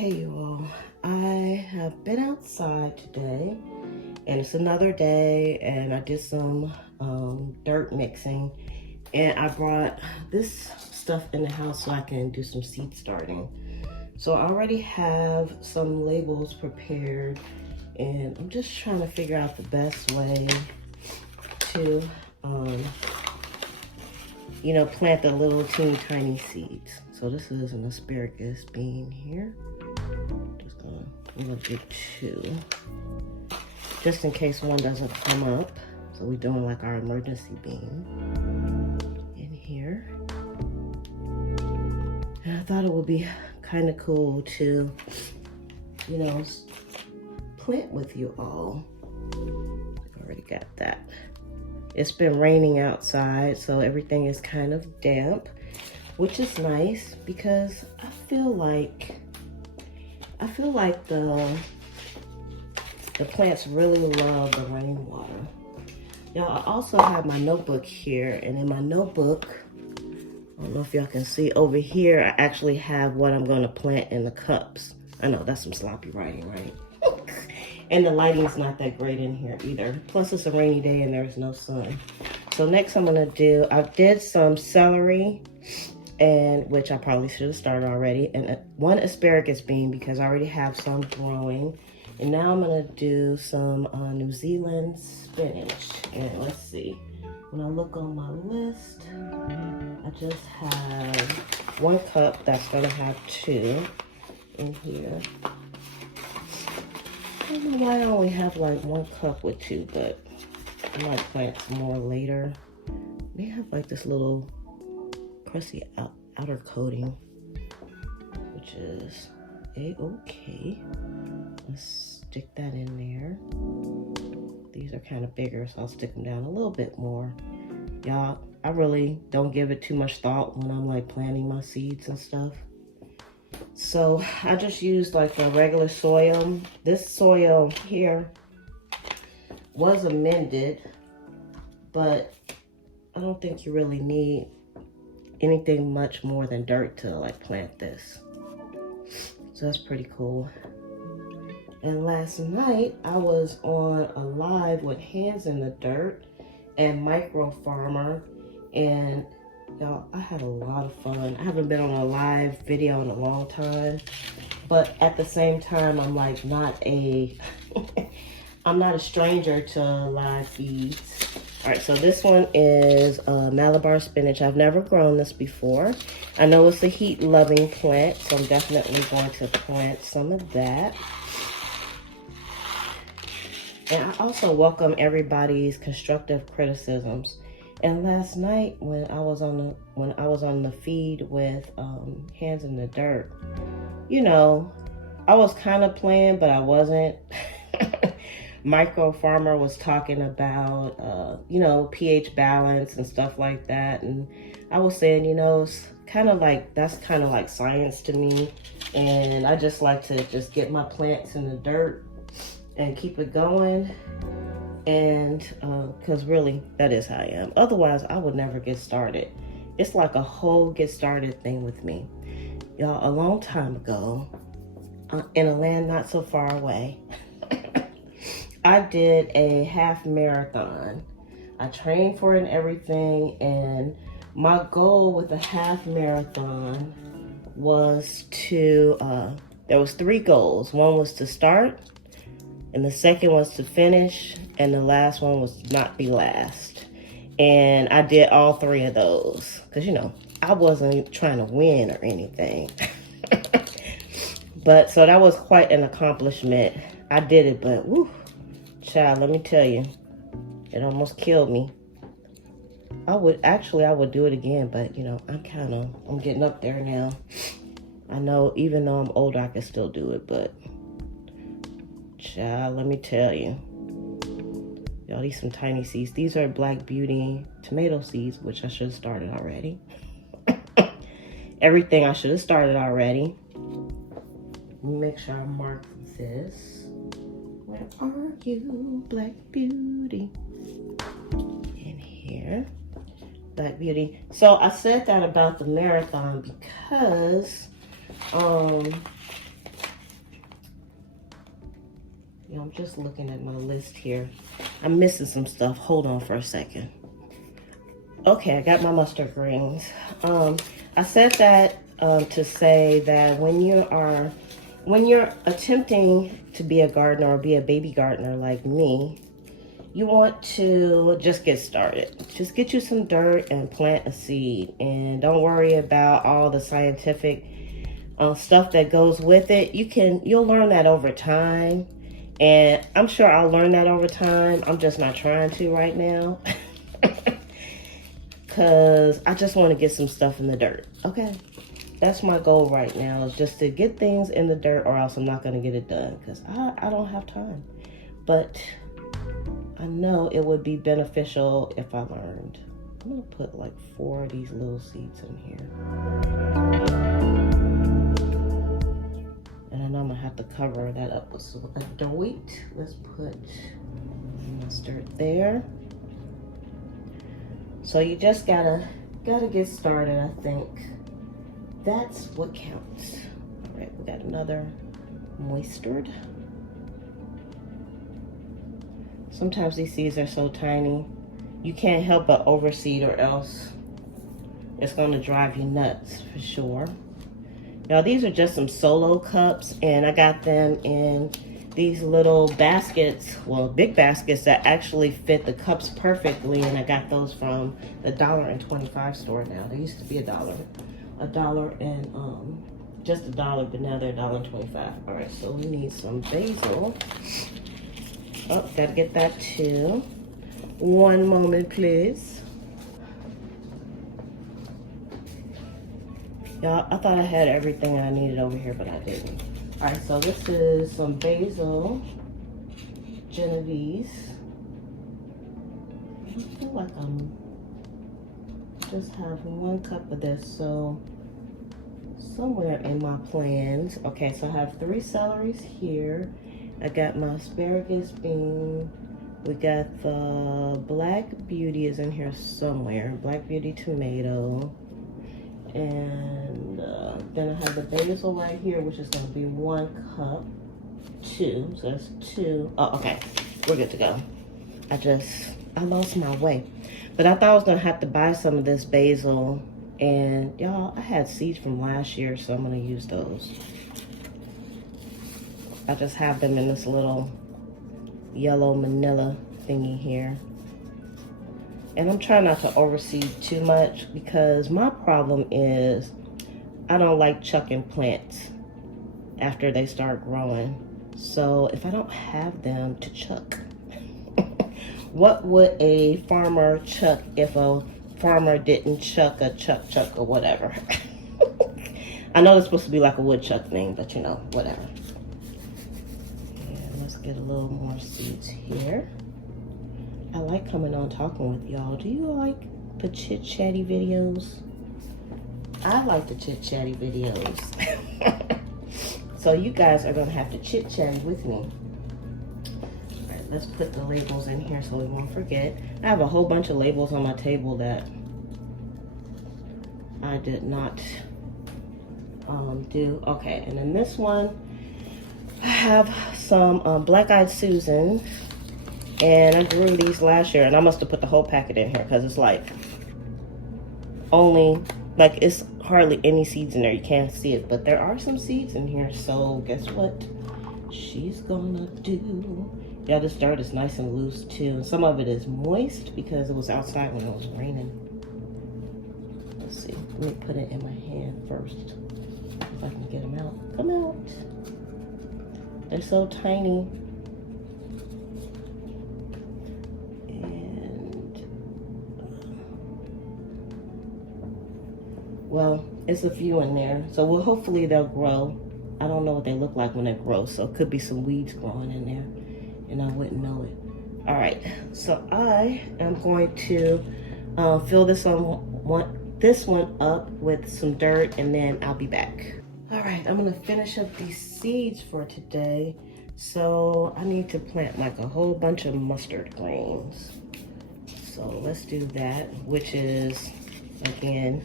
Okay, you all, I have been outside today and it's another day, and I did some dirt mixing, and I brought this stuff in the house so I can do some seed starting. So I already have some labels prepared, and I'm just trying to figure out the best way to plant the little teeny tiny seeds. So this is an asparagus bean here. I'm gonna do two, just in case one doesn't come up. So we're doing like our emergency bean in here. And I thought it would be kind of cool to, plant with you all. Already got that. It's been raining outside, so everything is kind of damp, which is nice because I feel like the plants really love the rainwater. Y'all, I also have my notebook here, and in my notebook, I don't know if y'all can see over here, I actually have what I'm going to plant in the cups. I know that's some sloppy writing, right? And the lighting's not that great in here either. Plus it's a rainy day and there's no sun. So next I'm gonna do, I did some celery, and which I probably should have started already, and one asparagus bean because I already have some growing. And now I'm gonna do some New Zealand spinach. And let's see, when I look on my list, I just have 1 cup that's gonna have 2 in here. I don't know why I only have like 1 cup with 2, but I might plant some more later. They have like this little crusty outer coating, which is a-okay. Let's stick that in there. These are kind of bigger, so I'll stick them down a little bit more. Y'all, I really don't give it too much thought when I'm like planting my seeds and stuff. So I just used like a regular soil. This soil here was amended, but I don't think you really need anything much more than dirt to like plant this. So that's pretty cool. And last night I was on a live with Hands in the Dirt and Micro Farmer, and y'all, I had a lot of fun. I haven't been on a live video in a long time, but at the same time, I'm like I'm not a stranger to live feeds. All right, so this one is Malabar spinach. I've never grown this before. I know it's a heat-loving plant, so I'm definitely going to plant some of that. And I also welcome everybody's constructive criticisms. And last night when I was on the feed with Hands in the Dirt, I was kind of playing, but I wasn't. Micro Farmer was talking about pH balance and stuff like that, and I was saying, it's kind of like, that's kind of like science to me, and I just like to just get my plants in the dirt and keep it going. And because really that is how I am. Otherwise I would never get started. It's like a whole get started thing with me. Y'all, a long time ago, in a land not so far away, I did a half marathon. I trained for it and everything, and my goal with the half marathon was to there was 3 goals. One was to start, and the second was to finish, and the last one was not be last. And I did all 3 of those because, I wasn't trying to win or anything. But so that was quite an accomplishment. I did it, but woo, child, let me tell you, it almost killed me. I would do it again, but I'm getting up there now. I know even though I'm older, I can still do it, but child, let me tell you. Y'all, these some tiny seeds. These are Black Beauty tomato seeds, which I should have started already. Everything I should have started already. Let me make sure I mark this. Where are you, Black Beauty? In here. Black Beauty. So I said that about the marathon because Yeah, I'm just looking at my list here. I'm missing some stuff. Hold on for a second. Okay, I got my mustard greens. I said that to say that when you're attempting to be a gardener or be a baby gardener like me, you want to just get started. Just get you some dirt and plant a seed, and don't worry about all the scientific stuff that goes with it. You'll learn that over time, and I'm sure I'll learn that over time. I'm just not trying to right now. Because I just want to get some stuff in the dirt. Okay, that's my goal right now, is just to get things in the dirt, or else I'm not going to get it done, because I don't have time. But I know it would be beneficial if I learned. I'm going to put like 4 of these little seeds in here. And I know I'm going to have to cover that up with some dirt. Let's put mustard there. So you just gotta get started, I think. That's what counts. All right, we got another moistured. Sometimes these seeds are so tiny, you can't help but overseed, or else it's gonna drive you nuts for sure. Now these are just some solo cups, and I got them in these little baskets, well, big baskets that actually fit the cups perfectly, and I got those from the $1.25 store now. They used to be $1 and just $1, but now they're $1.25. All right, so we need some basil. Oh, gotta get that too. One moment, please. Y'all, I thought I had everything I needed over here, but I didn't. All right, so this is some basil Genovese. I feel like just have 1 cup of this, so somewhere in my plans. Okay, so I have 3 celeries here. I got my asparagus bean. We got the Black Beauty is in here somewhere. Black Beauty tomato. And then I have the basil right here, which is going to be 1 cup, 2. So that's 2. Oh, okay, we're good to go. I lost my way, but I thought I was going to have to buy some of this basil, and y'all, I had seeds from last year, so I'm going to use those. I just have them in this little yellow manila thingy here. And I'm trying not to overseed too much, because my problem is I don't like chucking plants after they start growing. So if I don't have them to chuck, what would a farmer chuck if a farmer didn't chuck a chuck or whatever? I know it's supposed to be like a woodchuck thing, but you know, whatever. And let's get a little more seeds here. I like coming on talking with y'all. Do you like the chit-chatty videos? I like the chit-chatty videos. So you guys are gonna have to chit-chat with me. All right, let's put the labels in here so we won't forget. I have a whole bunch of labels on my table that I did not do. Okay, and then this one, I have some Black-Eyed Susan. And I grew these last year, and I must have put the whole packet in here, because it's like it's hardly any seeds in there. You can't see it, but there are some seeds in here. So guess what she's gonna do? Yeah, this dirt is nice and loose too. And some of it is moist because it was outside when it was raining. Let's see, let me put it in my hand first, if I can get them out. Come out. They're so tiny. Well, it's a few in there, so hopefully they'll grow. I don't know what they look like when they grow, so it could be some weeds growing in there, and I wouldn't know it. All right, so I am going to fill this one up with some dirt, and then I'll be back. All right, I'm gonna finish up these seeds for today. So I need to plant like a whole bunch of mustard greens. So let's do that, which is, again,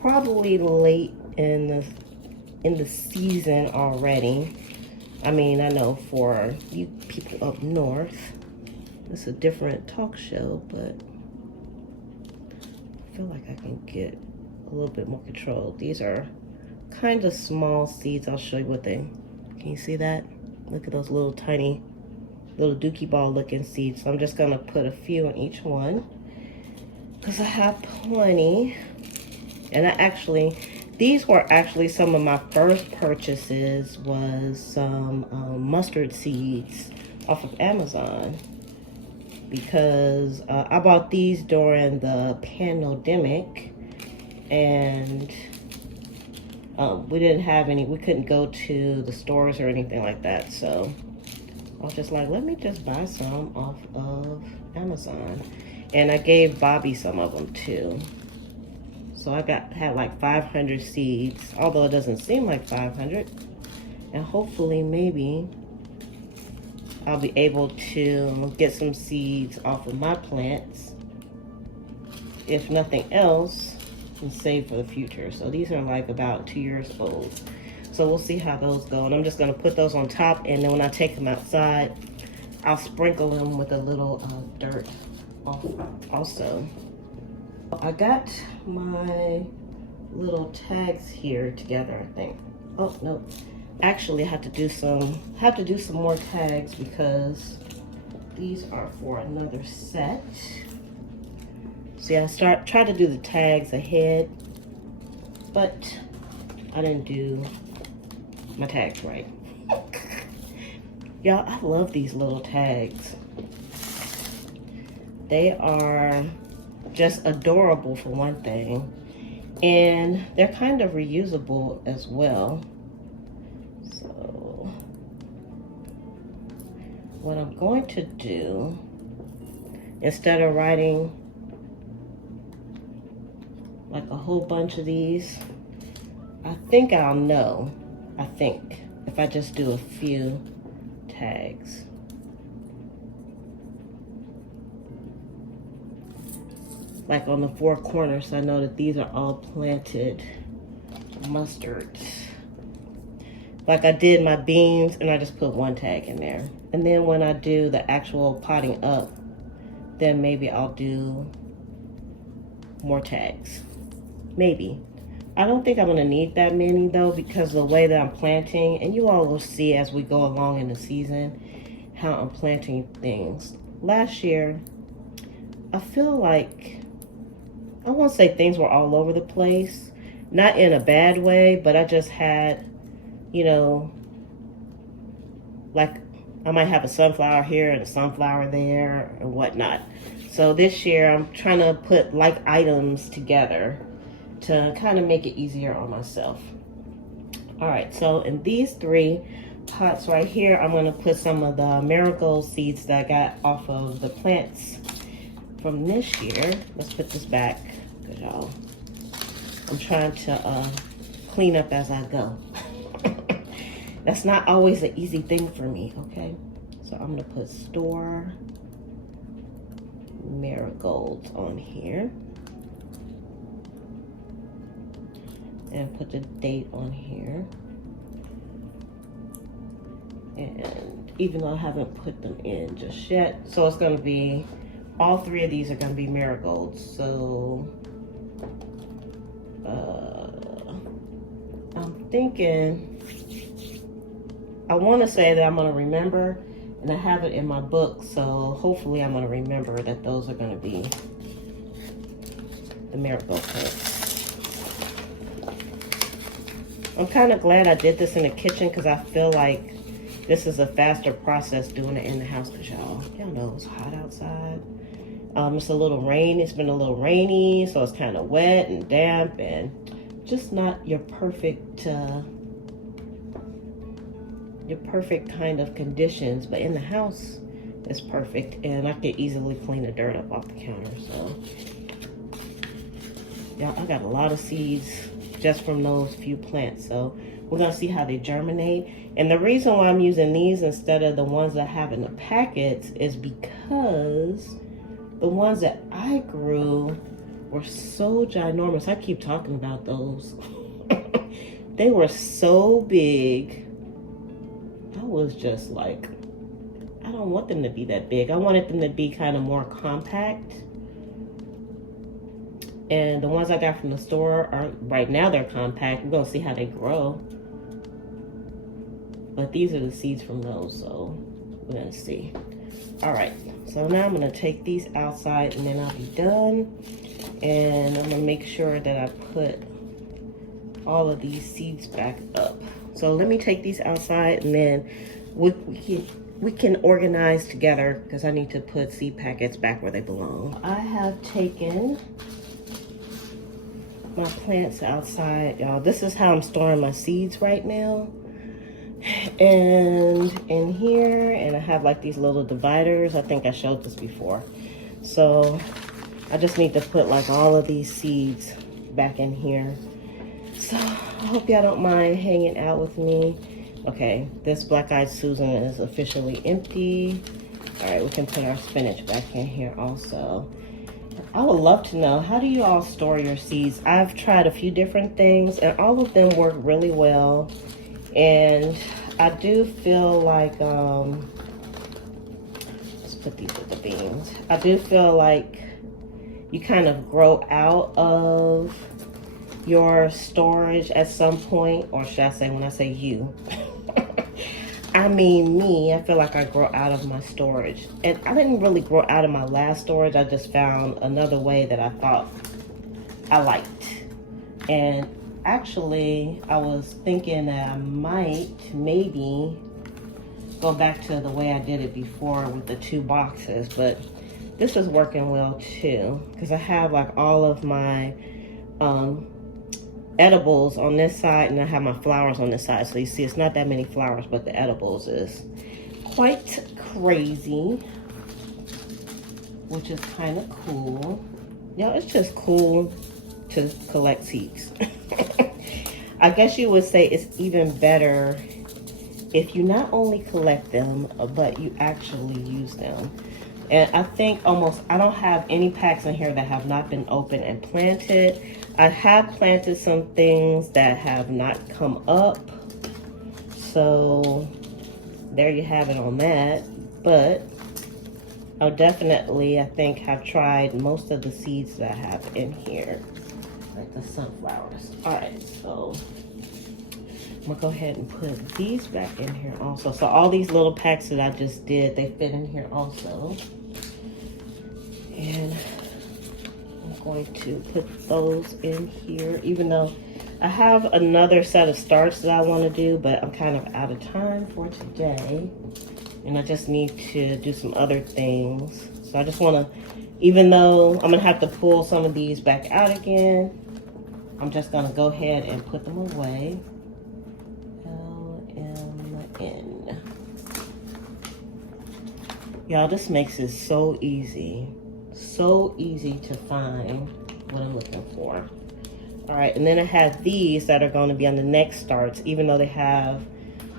probably late in the season already. I mean, I know for you people up north, it's a different talk show, but I feel like I can get a little bit more control. These are kind of small seeds. I'll show you what they, can you see that? Look at those little tiny, little dookie ball looking seeds. So I'm just gonna put a few in each one because I have plenty. And these were actually some of my first purchases, was some mustard seeds off of Amazon, because I bought these during the pandemic, and we didn't have any, we couldn't go to the stores or anything like that. So I was just like, let me just buy some off of Amazon. And I gave Bobby some of them too. So I had like 500 seeds, although it doesn't seem like 500. And hopefully maybe I'll be able to get some seeds off of my plants, if nothing else, and save for the future. So these are like about 2 years old. So we'll see how those go. And I'm just gonna put those on top, and then when I take them outside, I'll sprinkle them with a little dirt also. I got my little tags here together, I think. Oh no, actually I have to do some more tags because these are for another set. See, I try to do the tags ahead, but I didn't do my tags right. Y'all, I love these little tags. They are just adorable for one thing, and they're kind of reusable as well. So what I'm going to do, instead of writing like a whole bunch of these, I think I'll know, if I just do a few tags. Like on the 4 corners, so I know that these are all planted mustards. Like I did my beans, and I just put 1 tag in there. And then when I do the actual potting up, then maybe I'll do more tags. Maybe. I don't think I'm gonna need that many though, because of the way that I'm planting, and you all will see as we go along in the season how I'm planting things. Last year, I feel like, I won't say things were all over the place, not in a bad way, but I just had, you know, like I might have a sunflower here and a sunflower there and whatnot. So this year I'm trying to put like items together to kind of make it easier on myself. All right, so in these 3 pots right here, I'm gonna put some of the marigold seeds that I got off of the plants from this year. Let's put this back, because y'all, I'm trying to clean up as I go. That's not always an easy thing for me, okay? So I'm gonna put store marigolds on here. And put the date on here. And even though I haven't put them in just yet, so it's gonna be, all 3 of these are gonna be marigolds. So I'm thinking, I wanna say that I'm gonna remember, and I have it in my book, so hopefully I'm gonna remember that those are gonna be the marigold plants. I'm kind of glad I did this in the kitchen, because I feel like this is a faster process doing it in the house, because y'all know it's hot outside. It's a little rain. It's been a little rainy, so it's kind of wet and damp and just not your perfect kind of conditions. But in the house, it's perfect, and I could easily clean the dirt up off the counter. So yeah, I got a lot of seeds just from those few plants. So we're gonna see how they germinate. And the reason why I'm using these instead of the ones that I have in the packets is because the ones that I grew were so ginormous. I keep talking about those. They were so big. Oh was just like, I don't want them to be that big. I wanted them to be kind of more compact. And the ones I got from the store are, right now they're compact. We're gonna see how they grow. But these are the seeds from those, so we're gonna see. All right, so now I'm gonna take these outside and then I'll be done. And I'm gonna make sure that I put all of these seeds back up. So let me take these outside and then we can organize together because I need to put seed packets back where they belong. I have taken my plants outside, y'all. This is how I'm storing my seeds right now. And in here, and I have like these little dividers. I think I showed this before. So I just need to put like all of these seeds back in here. So I hope y'all don't mind hanging out with me. Okay, this black-eyed Susan is officially empty. All right, we can put our spinach back in here also. I would love to know, how do you all store your seeds? I've tried a few different things and all of them work really well. And I do feel like, let's put these with the beans. I do feel like you kind of grow out of your storage at some point, or should I say, when I say you, I mean me. I feel like I grow out of my storage. And I didn't really grow out of my last storage. I just found another way that I thought I liked. And actually, I was thinking that I might maybe go back to the way I did it before with the 2 boxes, but this is working well too, because I have like all of my edibles on this side and I have my flowers on this side. So you see it's not that many flowers, but the edibles is quite crazy, which is kind of cool. Y'all, it's just cool to collect seeds. I guess you would say it's even better if you not only collect them, but you actually use them. And I think I don't have any packs in here that have not been opened and planted. I have planted some things that have not come up. So there you have it on that. But I'll definitely, I think, have tried most of the seeds that I have in here, like the sunflowers. All right, so I'm gonna go ahead and put these back in here also. So all these little packs that I just did, they fit in here also. And I'm going to put those in here, even though I have another set of starts that I want to do, but I'm kind of out of time for today. And I just need to do some other things. So I just want to, even though I'm going to have to pull some of these back out again, I'm just going to go ahead and put them away. LMN. Y'all, this makes it so easy. So easy to find what I'm looking for. All right, and then I have these that are going to be on the next starts, even though they have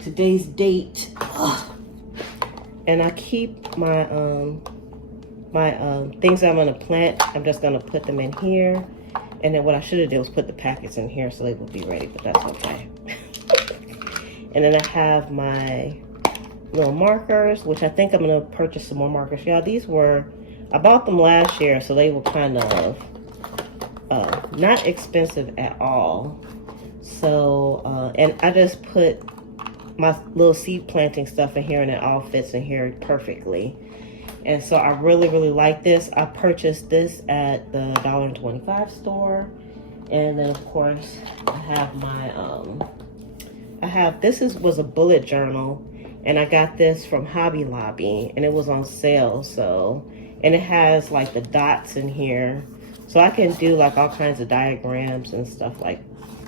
today's date. Ugh. And I keep my things that I'm going to plant. I'm just going to put them in here. And then what I should have did was put the packets in here so they would be ready, but that's okay. And then I have my little markers, which I think I'm going to purchase some more markers. Y'all, these were, I bought them last year, so they were kind of not expensive at all. So, and I just put my little seed planting stuff in here, and it all fits in here perfectly. And so I really, really like this. I purchased this at the $1.25 store. And then of course I have my, was a bullet journal, and I got this from Hobby Lobby, and it was on sale. So, and it has like the dots in here. So I can do like all kinds of diagrams and stuff like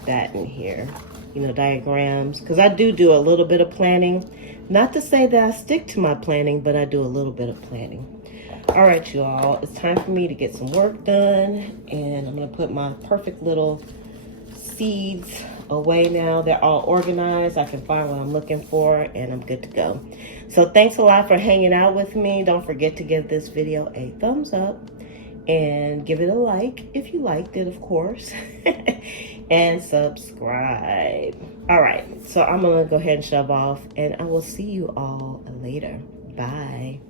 that in here. You know, diagrams, because I do a little bit of planning. Not to say that I stick to my planning, but I do a little bit of planning. All right, you all, it's time for me to get some work done, and I'm gonna put my perfect little seeds away now. They're all organized. I can find what I'm looking for, and I'm good to go. So thanks a lot for hanging out with me. Don't forget to give this video a thumbs up and give it a like if you liked it, of course, and subscribe. All right, so I'm gonna go ahead and shove off, and I will see you all later. Bye.